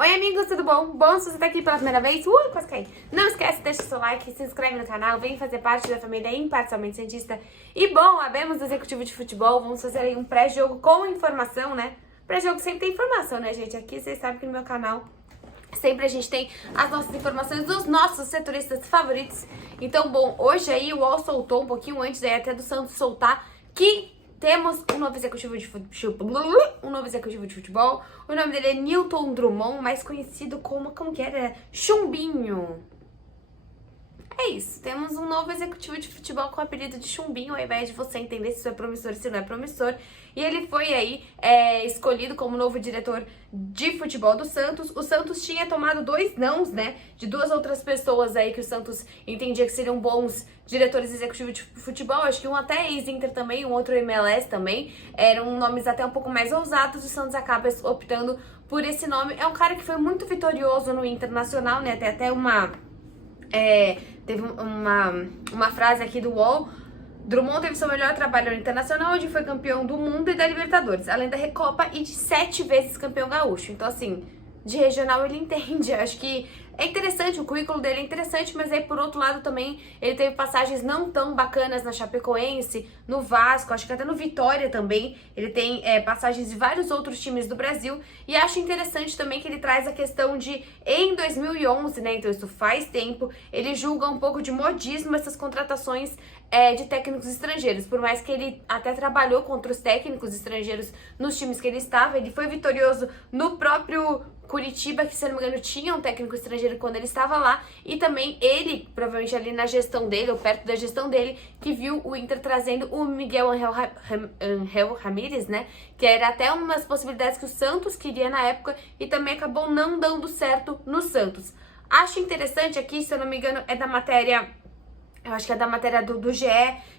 Oi amigos, tudo bom? Bom, se você tá aqui pela primeira vez, quase caí. Não esquece, deixa o seu like, se inscreve no canal, vem fazer parte da família Imparcialmente Cientista. E bom, abemos o executivo de futebol, vamos fazer aí um pré-jogo com informação, né? Pré-jogo sempre tem informação, né, gente? Aqui vocês sabem que no meu canal sempre a gente tem as nossas informações dos nossos setoristas favoritos. Então, bom, hoje aí o UOL soltou um pouquinho antes aí até do Santos soltar que temos um novo executivo de futebol. O nome dele é Nilton Drummond, mais conhecido como que era? Chumbinho. É isso, temos um novo executivo de futebol com o apelido de Chumbinho, ao invés de você entender se isso é promissor ou se não é promissor. E ele foi aí escolhido como novo diretor de futebol do Santos. O Santos tinha tomado 2 nãos, né, de 2 outras pessoas aí que o Santos entendia que seriam bons diretores executivos de futebol. Acho que um até ex-Inter também, um outro MLS também. Eram nomes até um pouco mais ousados. O Santos acaba optando por esse nome. É um cara que foi muito vitorioso no Internacional, né, tem até teve uma frase aqui do UOL. Drummond teve seu melhor trabalho no Internacional, onde foi campeão do mundo e da Libertadores, além da Recopa e de 7 vezes campeão gaúcho. Então, assim, de regional ele entende. Acho que é interessante, o currículo dele é interessante, mas aí, por outro lado, também ele teve passagens não tão bacanas na Chapecoense, no Vasco, acho que até no Vitória também. Ele tem passagens de vários outros times do Brasil. E acho interessante também que ele traz a questão de, em 2011, né, então isso faz tempo, ele julga um pouco de modismo essas contratações de técnicos estrangeiros. Por mais que ele até trabalhou contra os técnicos estrangeiros nos times que ele estava, ele foi vitorioso no próprio Curitiba, que se não me engano tinha um técnico estrangeiro quando ele estava lá, e também ele, provavelmente ali na gestão dele, ou perto da gestão dele, que viu o Inter trazendo o Miguel Ángel Ramírez, né, que era até umas possibilidades que o Santos queria na época, e também acabou não dando certo no Santos. Acho interessante aqui, se eu não me engano, é da matéria... Eu acho que é da matéria do GE,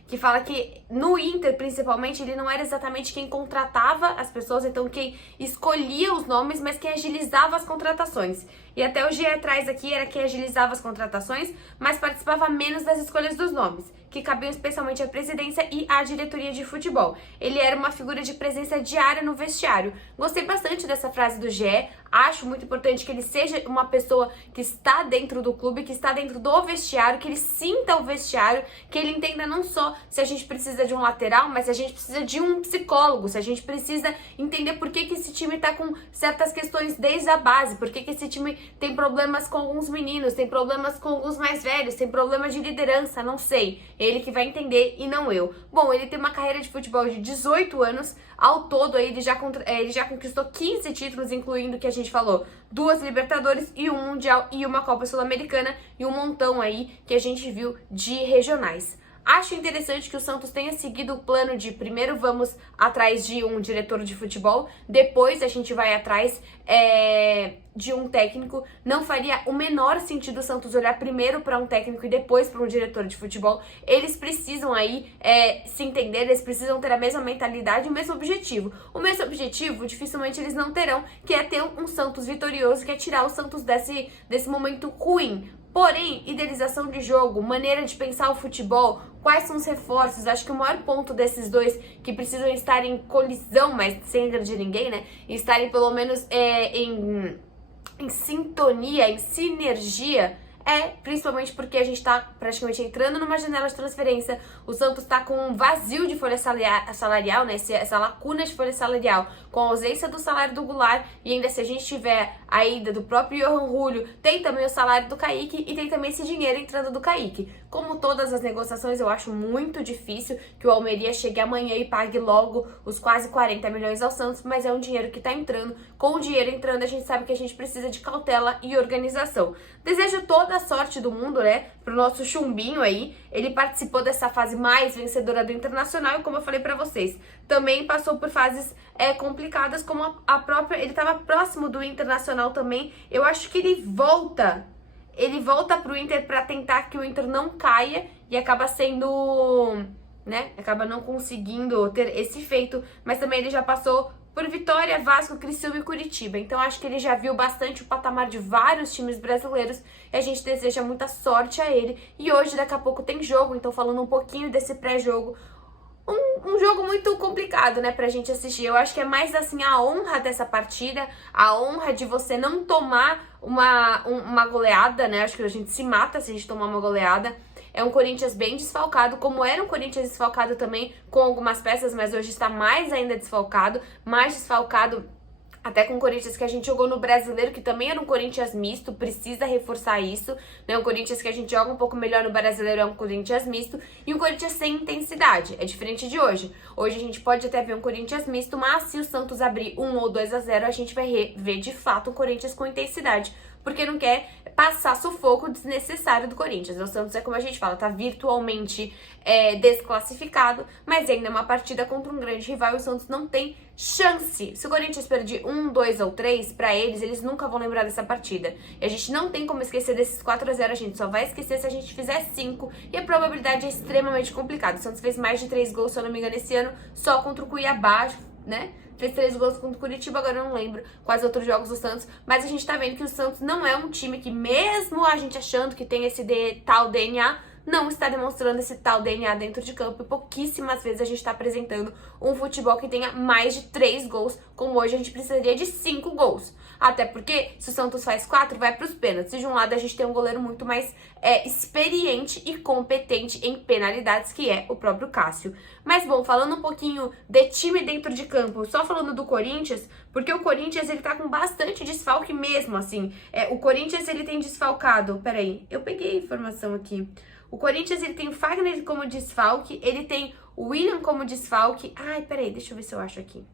que fala que no Inter, principalmente, ele não era exatamente quem contratava as pessoas, então quem escolhia os nomes, mas quem agilizava as contratações. E até o GE traz aqui, era quem agilizava as contratações, mas participava menos das escolhas dos nomes, que cabiam especialmente à presidência e à diretoria de futebol. Ele era uma figura de presença diária no vestiário. Gostei bastante dessa frase do GE, acho muito importante que ele seja uma pessoa que está dentro do clube, que está dentro do vestiário, que ele sinta o vestiário, que ele entenda não só se a gente precisa de um lateral, mas se a gente precisa de um psicólogo, se a gente precisa entender por que esse time tá com certas questões desde a base, por que esse time tem problemas com alguns meninos, tem problemas com alguns mais velhos, tem problemas de liderança, não sei. Ele que vai entender e não eu. Bom, ele tem uma carreira de futebol de 18 anos, ao todo aí ele já conquistou 15 títulos, incluindo, que a gente falou, 2 Libertadores e um Mundial e uma Copa Sul-Americana e um montão aí que a gente viu de regionais. Acho interessante que o Santos tenha seguido o plano de primeiro vamos atrás de um diretor de futebol, depois a gente vai atrás de um técnico. Não faria o menor sentido o Santos olhar primeiro para um técnico e depois para um diretor de futebol. Eles precisam aí se entender, eles precisam ter a mesma mentalidade, o mesmo objetivo. O mesmo objetivo dificilmente eles não terão, que é ter um Santos vitorioso, que é tirar o Santos desse momento ruim. Porém, idealização de jogo, maneira de pensar o futebol, quais são os reforços? Acho que o maior ponto desses dois que precisam estar em colisão, mas sem agredir ninguém, né? Estarem pelo menos em sintonia, em sinergia, principalmente porque a gente tá praticamente entrando numa janela de transferência. O Santos tá com um vazio de folha salarial, né? Essa lacuna de folha salarial, com a ausência do salário do Goulart, e ainda se a gente tiver a ida do próprio Johan Julio, tem também o salário do Kaique e tem também esse dinheiro entrando do Kaique. Como todas as negociações, eu acho muito difícil que o Almeria chegue amanhã e pague logo os quase 40 milhões ao Santos, mas é um dinheiro que tá entrando. Com o dinheiro entrando, a gente sabe que a gente precisa de cautela e organização. Desejo toda a sorte do mundo, né, pro nosso Chumbinho aí. Ele participou dessa fase mais vencedora do Internacional e, como eu falei pra vocês, também passou por fases complicadas, como a própria... Ele tava próximo do Internacional também. Eu acho que ele volta pro Inter pra tentar que o Inter não caia e acaba sendo, né, acaba não conseguindo ter esse feito, mas também ele já passou por Vitória, Vasco, Criciúma e Curitiba. Então acho que ele já viu bastante o patamar de vários times brasileiros e a gente deseja muita sorte a ele. E hoje, daqui a pouco, tem jogo, então falando um pouquinho desse pré-jogo, um jogo muito complicado, né, pra gente assistir. Eu acho que é mais, assim, a honra dessa partida, a honra de você não tomar uma goleada, né, acho que a gente se mata se a gente tomar uma goleada. É um Corinthians bem desfalcado, como era um Corinthians desfalcado também com algumas peças, mas hoje está mais ainda desfalcado, mais desfalcado até com o Corinthians que a gente jogou no Brasileiro, que também era um Corinthians misto, precisa reforçar isso, né? O Corinthians que a gente joga um pouco melhor no Brasileiro é um Corinthians misto e um Corinthians sem intensidade, é diferente de hoje. Hoje a gente pode até ver um Corinthians misto, mas se o Santos abrir 1 ou 2-0, a gente vai ver de fato um Corinthians com intensidade, porque não quer passar sufoco desnecessário do Corinthians. O Santos é como a gente fala, tá virtualmente desclassificado, mas ainda é uma partida contra um grande rival e o Santos não tem chance. Se o Corinthians perder 1, 2 ou 3, pra eles nunca vão lembrar dessa partida. E a gente não tem como esquecer desses 4-0, a gente só vai esquecer se a gente fizer 5, e a probabilidade é extremamente complicada. O Santos fez mais de 3 gols, se eu não me engano, esse ano, só contra o Cuiabá, né? Fez 3 gols contra o Curitiba, agora eu não lembro quais outros jogos do Santos, mas a gente tá vendo que o Santos não é um time que, mesmo a gente achando que tem esse tal DNA, não está demonstrando esse tal DNA dentro de campo, e pouquíssimas vezes a gente está apresentando um futebol que tenha mais de 3 gols, como hoje a gente precisaria de 5 gols. Até porque, se o Santos faz 4, vai para os pênaltis. E de um lado a gente tem um goleiro muito mais experiente e competente em penalidades, que é o próprio Cássio. Mas bom, falando um pouquinho de time dentro de campo, só falando do Corinthians, porque o Corinthians ele tá com bastante desfalque mesmo, assim. O Corinthians ele tem desfalcado, peraí, eu peguei a informação aqui. O Corinthians ele tem o Fagner como desfalque, ele tem o William como desfalque. Ai, peraí, deixa eu ver se eu acho aqui.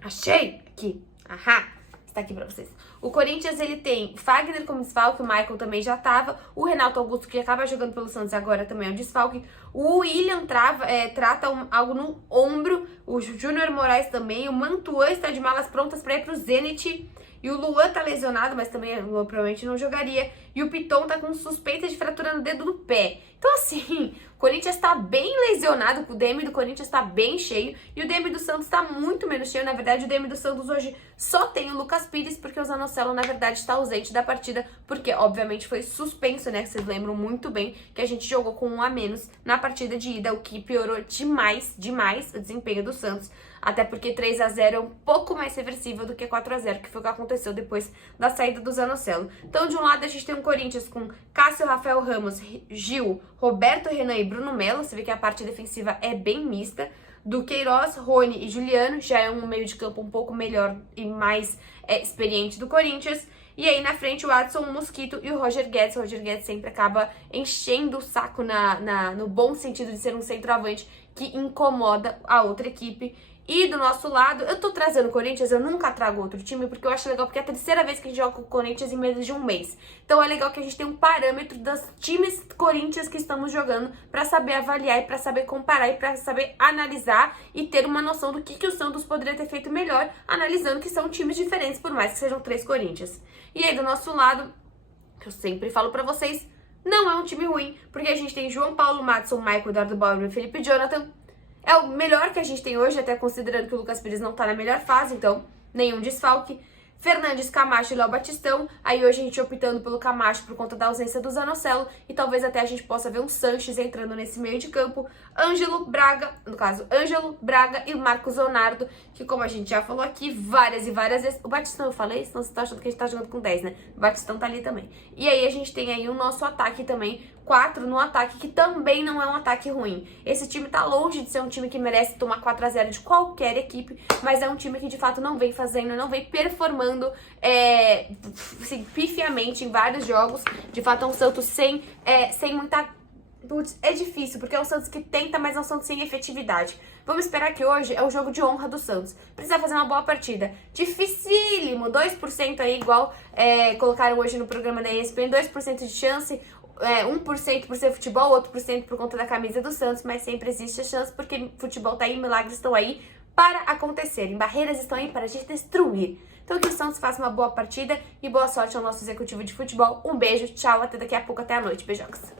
Achei! Aqui. Ahá! Está aqui pra vocês. O Corinthians ele tem Fagner como desfalque, o Michael também já tava, o Renato Augusto, que acaba jogando pelo Santos agora, também é um desfalque. O William trata algo no ombro, o Júnior Moraes também, o Mantuan está de malas prontas para ir pro Zenit. E o Luan tá lesionado, mas também o Luan provavelmente não jogaria. E o Piton tá com suspeita de fratura no dedo do pé. Então, assim, o Corinthians tá bem lesionado, o DM do Corinthians tá bem cheio. E o DM do Santos tá muito menos cheio. Na verdade, o DM do Santos hoje só tem o Lucas Pires, porque o Zanocelo, na verdade, está ausente da partida. Porque, obviamente, foi suspenso, né? Vocês lembram muito bem que a gente jogou com 1 a menos na partida de ida, o que piorou demais o desempenho do Santos. Até porque 3-0 é um pouco mais reversível do que 4-0, que foi o que aconteceu depois da saída do Zanocelo. Então, de um lado, a gente tem um Corinthians com Cássio, Rafael Ramos, Gil, Roberto, Renan e Bruno Melo. Você vê que a parte defensiva é bem mista. Do Queiroz, Rony e Juliano, já é um meio de campo um pouco melhor e mais experiente do Corinthians. E aí na frente o Adson, o Mosquito e o Roger Guedes. O Roger Guedes sempre acaba enchendo o saco no bom sentido de ser um centroavante que incomoda a outra equipe. E do nosso lado, eu tô trazendo o Corinthians, eu nunca trago outro time, porque eu acho legal, porque é a terceira vez que a gente joga com o Corinthians em menos de um mês. Então é legal que a gente tem um parâmetro dos times Corinthians que estamos jogando pra saber avaliar e pra saber comparar e pra saber analisar e ter uma noção do que o Santos poderia ter feito melhor, analisando que são times diferentes, por mais que sejam 3 Corinthians. E aí do nosso lado, que eu sempre falo pra vocês, não é um time ruim, porque a gente tem João Paulo, Madison, Michael, Eduardo Bauer e Felipe Jonathan. É o melhor que a gente tem hoje, até considerando que o Lucas Pires não tá na melhor fase, então nenhum desfalque. Fernandes, Camacho e Léo Batistão. Aí hoje a gente optando pelo Camacho por conta da ausência do Zanocelo. E talvez até a gente possa ver um Sanches entrando nesse meio de campo. Ângelo, Braga, no caso, Ângelo, Braga e Marcos Leonardo. Que como a gente já falou aqui várias e várias vezes. O Batistão eu falei, senão você tá achando que a gente tá jogando com 10, né? O Batistão tá ali também. E aí a gente tem aí o nosso ataque também. 4 no ataque, que também não é um ataque ruim. Esse time tá longe de ser um time que merece tomar 4-0 de qualquer equipe, mas é um time que de fato não vem fazendo, não vem performando assim, pifiamente em vários jogos. De fato é um Santos sem muita... Putz, é difícil, porque é um Santos que tenta, mas é um Santos sem efetividade. Vamos esperar que hoje é o jogo de honra do Santos. Precisa fazer uma boa partida. Dificílimo, 2% aí, igual colocaram hoje no programa da ESPN, 2% de chance. 1% por ser futebol, outro por cento por conta da camisa do Santos, mas sempre existe a chance, porque futebol tá aí, milagres estão aí para acontecerem, barreiras estão aí para a gente destruir. Então que o Santos faça uma boa partida e boa sorte ao nosso executivo de futebol. Um beijo, tchau, até daqui a pouco, até a noite, beijocas.